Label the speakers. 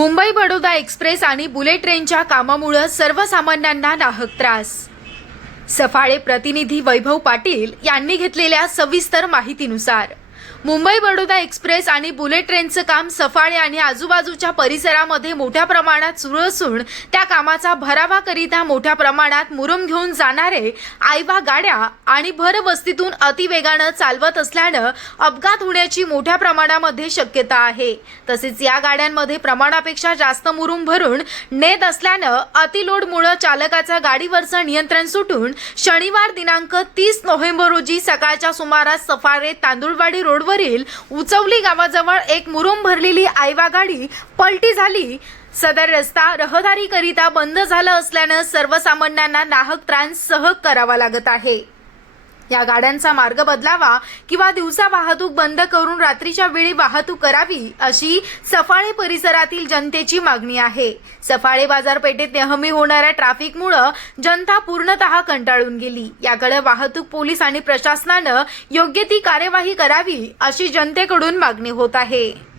Speaker 1: Mumbai Baroda express आणि bullet ट्रेनच्या कामामुळं सर्वसामान्यांना नाहक त्रास. सफाळे प्रतिनिधी वैभव पाटील यांनी घेतलेल्या सविस्तर माहितीनुसार. मुंबई बडोदा एक्सप्रेस आणि बुलेट ट्रेनचं काम सफाळे आणि आजूबाजूच्या परिसरामध्ये मोठ्या प्रमाणात सुरू असून त्या कामाचा भरावाकरिता मोठ्या प्रमाणात मुरुम घेऊन जाणारे आयवा गाड्या आणि भरवस्तीतून अतिवेगानं चालवत असल्यानं अपघात होण्याची मोठ्या प्रमाणामध्ये शक्यता आहे. तसेच या गाड्यांमध्ये प्रमाणापेक्षा जास्त मुरुम भरून नेत असल्यानं अतिलोडमुळं चालकाचा गाडीवरचं नियंत्रण सुटून शनिवार दिनांक तीस नोव्हेंबर रोजी सकाळच्या सुमारास सफारे तांदुळवाडी रोडवरील उचवली गावाजवळ एक मुरुम भरलेली आयवा गाडी पलटी झाली. सदर रस्ता रहदारीकरिता बंद झाला असल्यानं सर्वसामान्यांना नाहक त्रास सह करावा लागत आहे. या गाड्यांचा मार्ग बदलावा किंवा दिवसा वाहतूक बंद करून रात्रीच्या वेळी वाहतूक करावी अशी सफाळे परिसरातील जनतेची मागणी आहे. सफाळे बाजारपेठेत नेहमी होणाऱ्या ट्रॅफिकमुळं जनता पूर्णतः कंटाळून गेली. याकडे वाहतूक पोलीस आणि प्रशासनानं योग्य ती कार्यवाही करावी अशी जनतेकडून मागणी होत आहे.